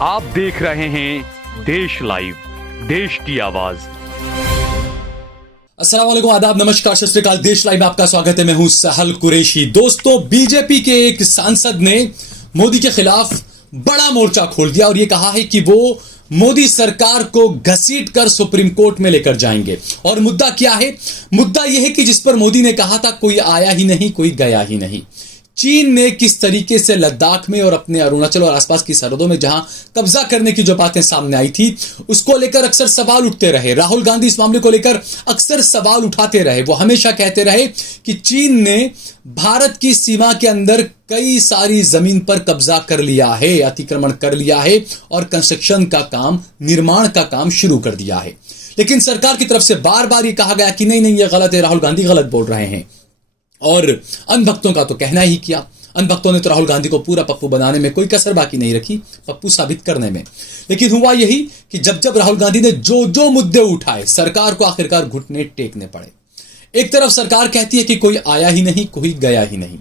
आप देख रहे हैं देश लाइव, देश की आवाज। अस्सलाम वालेकुम, आदाब, नमस्कार, सत श्री अकाल। देश लाइव में आपका स्वागत है। मैं हूं सहल कुरैशी। दोस्तों, बीजेपी के एक सांसद ने मोदी के खिलाफ बड़ा मोर्चा खोल दिया और यह कहा है कि वो मोदी सरकार को घसीट कर सुप्रीम कोर्ट में लेकर जाएंगे। और मुद्दा क्या है? मुद्दा यह है कि जिस पर मोदी ने कहा था कोई आया ही नहीं, कोई गया ही नहीं। चीन ने किस तरीके से लद्दाख में और अपने अरुणाचल और आसपास की सरहदों में जहां कब्जा करने की जो बातें सामने आई थी, उसको लेकर अक्सर सवाल उठते रहे। राहुल गांधी इस मामले को लेकर अक्सर सवाल उठाते रहे। वो हमेशा कहते रहे कि चीन ने भारत की सीमा के अंदर कई सारी जमीन पर कब्जा कर लिया है, अतिक्रमण कर लिया है और कंस्ट्रक्शन का काम, निर्माण का काम शुरू कर दिया है। लेकिन सरकार की तरफ से बार बार ये कहा गया कि नहीं नहीं, ये गलत है, राहुल गांधी गलत बोल रहे हैं। और अनभक्तों का तो कहना ही किया। अनभक्तों ने तो राहुल गांधी को पूरा पप्पू बनाने में कोई कसर बाकी नहीं रखी, पप्पू साबित करने में। लेकिन हुआ यही कि जब जब राहुल गांधी ने जो जो मुद्दे उठाए, सरकार को आखिरकार घुटने टेकने पड़े। एक तरफ सरकार कहती है कि कोई आया ही नहीं, कोई गया ही नहीं।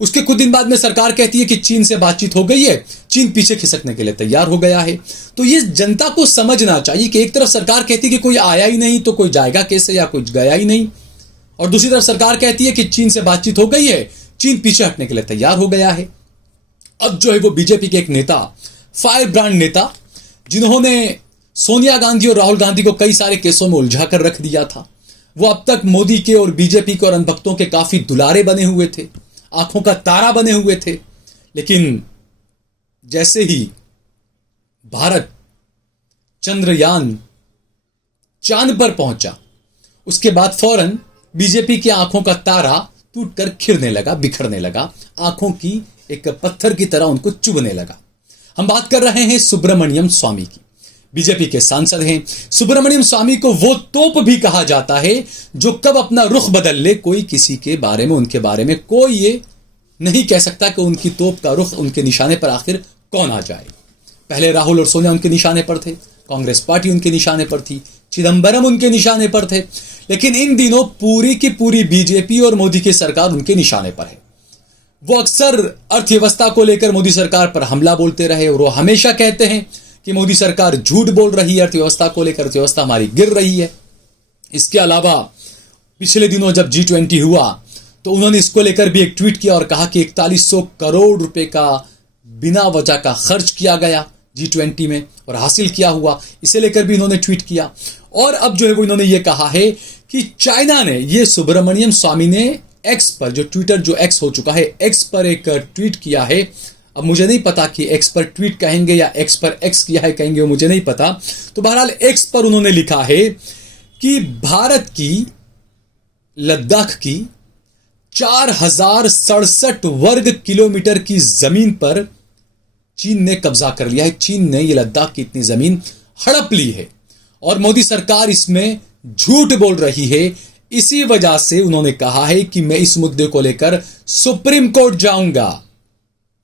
उसके कुछ दिन बाद में सरकार कहती है कि चीन से बातचीत हो गई है, चीन पीछे खिसकने के लिए तैयार हो गया है। तो ये जनता को समझना चाहिए कि एक तरफ सरकार कहती है कि कोई आया ही नहीं, तो कोई जाएगा कैसे, या कोई गया ही नहीं। और दूसरी तरफ सरकार कहती है कि चीन से बातचीत हो गई है, चीन पीछे हटने के लिए तैयार हो गया है। अब जो है वो बीजेपी के एक नेता, फायर ब्रांड नेता, जिन्होंने सोनिया गांधी और राहुल गांधी को कई सारे केसों में उलझा कर रख दिया था, वो अब तक मोदी के और बीजेपी के और अनभक्तों के काफी दुलारे बने हुए थे, आंखों का तारा बने हुए थे। लेकिन जैसे ही भारत चंद्रयान चांद पर पहुंचा, उसके बाद फौरन बीजेपी की आंखों का तारा टूटकर खिरने लगा, बिखरने लगा, आंखों की एक पत्थर की तरह उनको चुभने लगा। हम बात कर रहे हैं सुब्रमण्यम स्वामी की। बीजेपी के सांसद हैं। सुब्रमण्यम स्वामी को वो तोप भी कहा जाता है जो कब अपना रुख बदल ले, कोई किसी के बारे में, उनके बारे में कोई ये नहीं कह सकता कि उनकी तोप का रुख, उनके निशाने पर आखिर कौन आ जाए। पहले राहुल और सोनिया उनके निशाने पर थे, कांग्रेस पार्टी उनके निशाने पर थी, चिदंबरम उनके निशाने पर थे। लेकिन इन दिनों पूरी की पूरी बीजेपी और मोदी की सरकार उनके निशाने पर है। वो अक्सर अर्थव्यवस्था को लेकर मोदी सरकार पर हमला बोलते रहे और वो हमेशा कहते हैं कि मोदी सरकार झूठ बोल रही है अर्थव्यवस्था को लेकर, अर्थव्यवस्था हमारी गिर रही है। इसके अलावा पिछले दिनों जब G20 हुआ तो उन्होंने इसको लेकर भी एक ट्वीट किया और कहा कि 4100 करोड़ रुपए का बिना वजह का खर्च किया गया G20 में और हासिल किया हुआ, इसे लेकर भी इन्होंने ट्वीट किया। और अब जो है वो इन्होंने ये कहा है कि चाइना ने, ये सुब्रमण्यम स्वामी ने एक्स पर, जो ट्विटर जो एक्स हो चुका है, एक्स पर एक ट्वीट किया है। अब मुझे नहीं पता कि एक्स पर ट्वीट कहेंगे या एक्स पर एक्स किया है कहेंगे, वो मुझे नहीं पता। तो बहरहाल एक्स पर उन्होंने लिखा है कि भारत की लद्दाख की 4067 वर्ग किलोमीटर की जमीन पर चीन ने कब्जा कर लिया है। चीन ने ये लद्दाख की इतनी जमीन हड़प ली है और मोदी सरकार इसमें झूठ बोल रही है। इसी वजह से उन्होंने कहा है कि मैं इस मुद्दे को लेकर सुप्रीम कोर्ट जाऊंगा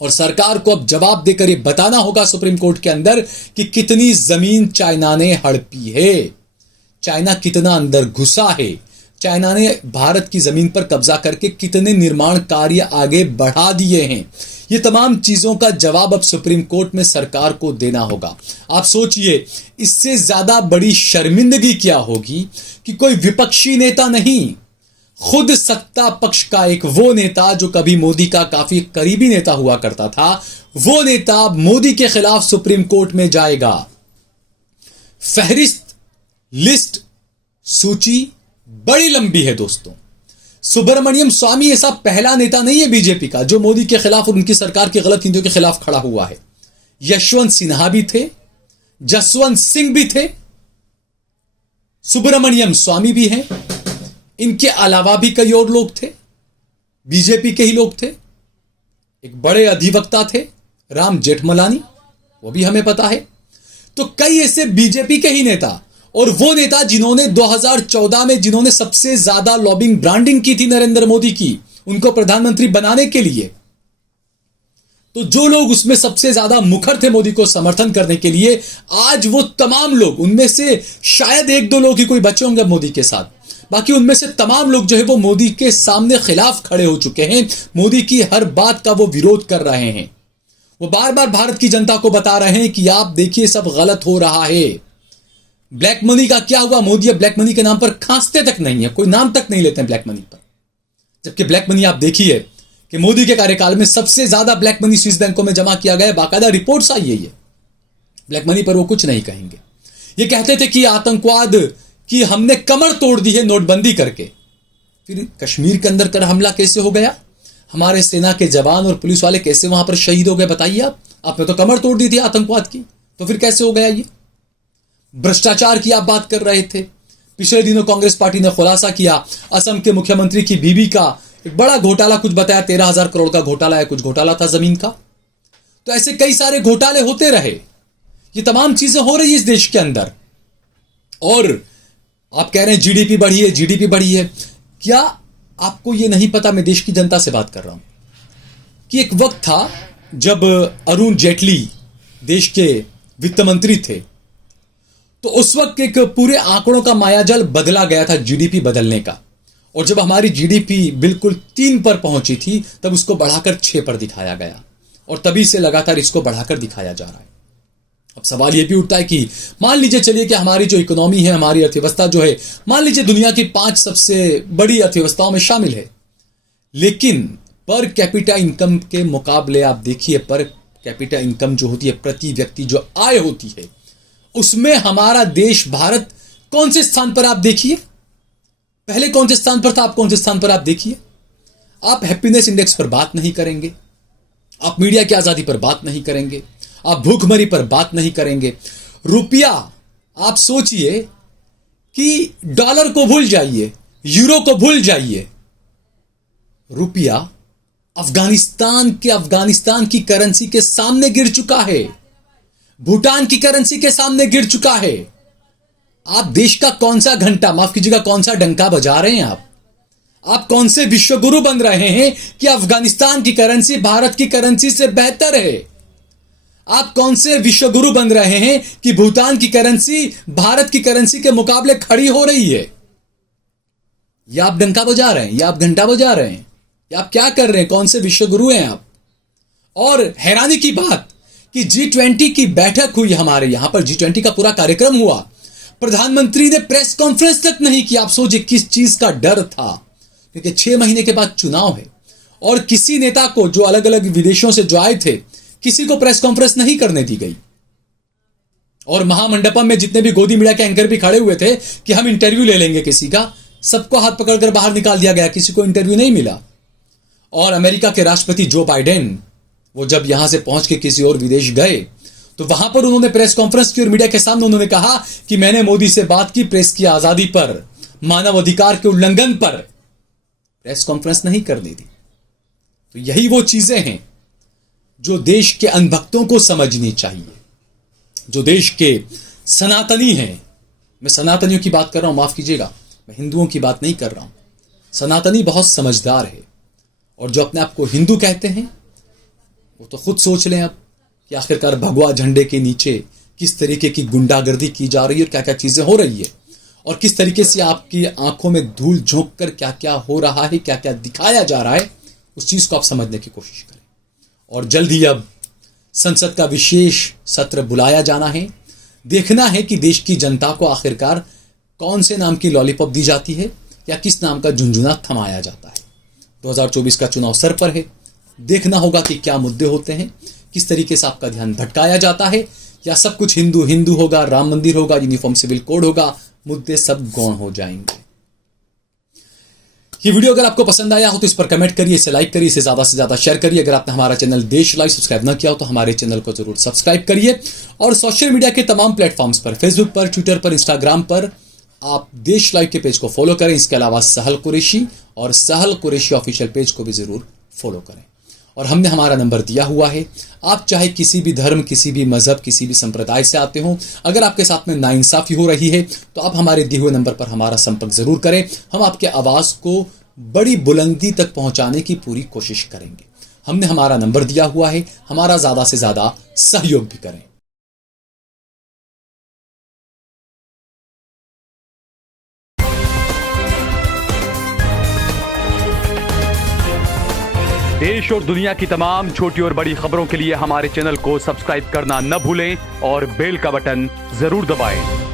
और सरकार को अब जवाब देकर यह बताना होगा सुप्रीम कोर्ट के अंदर कि कितनी जमीन चाइना ने हड़पी है, चाइना कितना अंदर घुसा है, चाइना ने भारत की जमीन पर कब्जा करके कितने निर्माण कार्य आगे बढ़ा दिए हैं। ये तमाम चीजों का जवाब अब सुप्रीम कोर्ट में सरकार को देना होगा। आप सोचिए, इससे ज्यादा बड़ी शर्मिंदगी क्या होगी कि कोई विपक्षी नेता नहीं, खुद सत्ता पक्ष का एक वो नेता जो कभी मोदी का काफी करीबी नेता हुआ करता था, वो नेता मोदी के खिलाफ सुप्रीम कोर्ट में जाएगा। फहरिस्त, लिस्ट, सूची बड़ी लंबी है दोस्तों। सुब्रमण्यम स्वामी ऐसा पहला नेता नहीं है बीजेपी का जो मोदी के खिलाफ और उनकी सरकार की गलत नीतियों के खिलाफ खड़ा हुआ है। यशवंत सिन्हा भी थे, जसवंत सिंह भी थे, सुब्रमण्यम स्वामी भी हैं। इनके अलावा भी कई और लोग थे, बीजेपी के ही लोग थे। एक बड़े अधिवक्ता थे राम जेठमलानी, वो भी हमें पता है। तो कई ऐसे बीजेपी के ही नेता, और वो नेता जिन्होंने 2014 में जिन्होंने सबसे ज्यादा लॉबिंग ब्रांडिंग की थी नरेंद्र मोदी की, उनको प्रधानमंत्री बनाने के लिए, तो जो लोग उसमें सबसे ज्यादा मुखर थे मोदी को समर्थन करने के लिए, आज वो तमाम लोग, उनमें से शायद एक दो लोग ही कोई बचे होंगे मोदी के साथ, बाकी उनमें से तमाम लोग जो है वो मोदी के सामने खिलाफ खड़े हो चुके हैं, मोदी की हर बात का वो विरोध कर रहे हैं। वो बार बार भारत की जनता को बता रहे हैं कि आप देखिए सब गलत हो रहा है। ब्लैक मनी का क्या हुआ? मोदी अब ब्लैक मनी के नाम पर खांसते तक नहीं है, कोई नाम तक नहीं लेते हैं ब्लैक मनी पर। जबकि ब्लैक मनी आप देखिए कि मोदी के कार्यकाल में सबसे ज्यादा ब्लैक मनी स्विस बैंकों में जमा किया गया, बाकायदा रिपोर्ट्स आई है। ये ब्लैक मनी पर वो कुछ नहीं कहेंगे। ये कहते थे कि आतंकवाद की हमने कमर तोड़ दी है नोटबंदी करके। फिर कश्मीर के अंदर कर हमला कैसे हो गया? हमारे सेना के जवान और पुलिस वाले कैसे वहां पर शहीद हो गए? बताइए आप। आपने तो कमर तोड़ दी थी आतंकवाद की, तो फिर कैसे हो गया ये? भ्रष्टाचार की आप बात कर रहे थे। पिछले दिनों कांग्रेस पार्टी ने खुलासा किया, असम के मुख्यमंत्री की बीवी का एक बड़ा घोटाला कुछ बताया, 13,000 करोड़ का घोटाला है, कुछ घोटाला था जमीन का। तो ऐसे कई सारे घोटाले होते रहे। ये तमाम चीजें हो रही है इस देश के अंदर। और आप कह रहे हैं जीडीपी बढ़ी है, जीडीपी बढ़ी है। क्या आपको यह नहीं पता, मैं देश की जनता से बात कर रहा हूं, कि एक वक्त था जब अरुण जेटली देश के वित्त मंत्री थे, तो उस वक्त एक पूरे आंकड़ों का मायाजाल बदला गया था जीडीपी बदलने का। और जब हमारी जीडीपी बिल्कुल 3 पर पहुंची थी, तब उसको बढ़ाकर 6 पर दिखाया गया, और तभी से लगातार इसको बढ़ाकर दिखाया जा रहा है। अब सवाल यह भी उठता है कि मान लीजिए चलिए कि हमारी जो इकोनॉमी है, हमारी अर्थव्यवस्था जो है, मान लीजिए दुनिया की 5 सबसे बड़ी अर्थव्यवस्थाओं में शामिल है, लेकिन पर कैपिटा इनकम के मुकाबले आप देखिए, पर कैपिटा इनकम जो होती है, प्रति व्यक्ति जो आय होती है, उसमें हमारा देश भारत कौन से स्थान पर आप देखिए। पहले कौन से स्थान पर था, आप कौन से स्थान पर आप देखिए। आप हैप्पीनेस इंडेक्स पर बात नहीं करेंगे, आप मीडिया की आजादी पर बात नहीं करेंगे, आप भूखमरी पर बात नहीं करेंगे। रुपया, आप सोचिए कि डॉलर को भूल जाइए, यूरो को भूल जाइए, रुपया अफगानिस्तान की करेंसी के सामने गिर चुका है, भूटान की करेंसी के सामने गिर चुका है। आप देश का कौन सा घंटा, माफ कीजिएगा, कौन सा डंका बजा रहे हैं आप कौन से विश्वगुरु बन रहे हैं कि अफगानिस्तान की करेंसी भारत की करेंसी से बेहतर है? आप कौन से विश्वगुरु बन रहे हैं कि भूटान की करेंसी भारत की करेंसी के मुकाबले खड़ी हो रही है? या आप डंका बजा रहे हैं, या आप घंटा बजा रहे हैं, या आप क्या कर रहे हैं? कौन से विश्वगुरु हैं आप? और हैरानी की बात कि G20 की बैठक हुई हमारे यहां पर, G20 का पूरा कार्यक्रम हुआ, प्रधानमंत्री ने प्रेस कॉन्फ्रेंस तक नहीं की। आप सोचिए किस चीज का डर था, क्योंकि 6 महीने के बाद चुनाव है, और किसी नेता को जो अलग अलग विदेशों से जो आए थे, किसी को प्रेस कॉन्फ्रेंस नहीं करने दी गई। और महामंडपम में जितने भी गोदी मीडिया के एंकर भी खड़े हुए थे कि हम इंटरव्यू ले लेंगे किसी का, सबको हाथ पकड़कर बाहर निकाल दिया गया, किसी को इंटरव्यू नहीं मिला। और अमेरिका के राष्ट्रपति जो बाइडेन, वो जब यहां से पहुंच के किसी और विदेश गए, तो वहां पर उन्होंने प्रेस कॉन्फ्रेंस की और मीडिया के सामने उन्होंने कहा कि मैंने मोदी से बात की प्रेस की आजादी पर, मानव अधिकार के उल्लंघन पर। प्रेस कॉन्फ्रेंस नहीं करने दी। तो यही वो चीजें हैं जो देश के अनभक्तों को समझनी चाहिए, जो देश के सनातनी हैं। मैं सनातनियों की बात कर रहा हूं, माफ कीजिएगा, मैं हिंदुओं की बात नहीं कर रहा हूं। सनातनी बहुत समझदार है, और जो अपने आप को हिंदू कहते हैं, वो तो खुद सोच लें अब कि आखिरकार भगवा झंडे के नीचे किस तरीके की गुंडागर्दी की जा रही है और क्या क्या चीजें हो रही है, और किस तरीके से आपकी आंखों में धूल झोंक कर क्या क्या हो रहा है, क्या क्या दिखाया जा रहा है, उस चीज को आप समझने की कोशिश करें। और जल्द ही अब संसद का विशेष सत्र बुलाया जाना है। देखना है कि देश की जनता को आखिरकार कौन से नाम की लॉलीपॉप दी जाती है, या किस नाम का झुंझुना थमाया जाता है। 2024 का चुनाव सर पर है। देखना होगा कि क्या मुद्दे होते हैं, किस तरीके से आपका ध्यान भटकाया जाता है, या सब कुछ हिंदू हिंदू होगा, राम मंदिर होगा, यूनिफॉर्म सिविल कोड होगा, मुद्दे सब गौण हो जाएंगे। ये वीडियो अगर आपको पसंद आया हो तो इस पर कमेंट करिए, इसे लाइक करिए, इसे ज्यादा से ज्यादा शेयर करिए। अगर आपने हमारा चैनल देश लाइव सब्सक्राइब ना किया हो तो हमारे चैनल को जरूर सब्सक्राइब करिए। और सोशल मीडिया के तमाम प्लेटफॉर्म्स पर, फेसबुक पर, ट्विटर पर, इंस्टाग्राम पर आप देश लाइव के पेज को फॉलो करें। इसके अलावा सहल कुरैशी और सहल कुरैशी ऑफिशियल पेज को भी जरूर फॉलो करें। और हमने हमारा नंबर दिया हुआ है, आप चाहे किसी भी धर्म, किसी भी मजहब, किसी भी संप्रदाय से आते हो, अगर आपके साथ में नाइंसाफी हो रही है तो आप हमारे दिए हुए नंबर पर हमारा संपर्क जरूर करें। हम आपके आवाज को बड़ी बुलंदी तक पहुंचाने की पूरी कोशिश करेंगे। हमने हमारा नंबर दिया हुआ है, हमारा ज्यादा से ज्यादा सहयोग भी करें। देश और दुनिया की तमाम छोटी और बड़ी खबरों के लिए हमारे चैनल को सब्सक्राइब करना न भूलें और बेल का बटन जरूर दबाएं।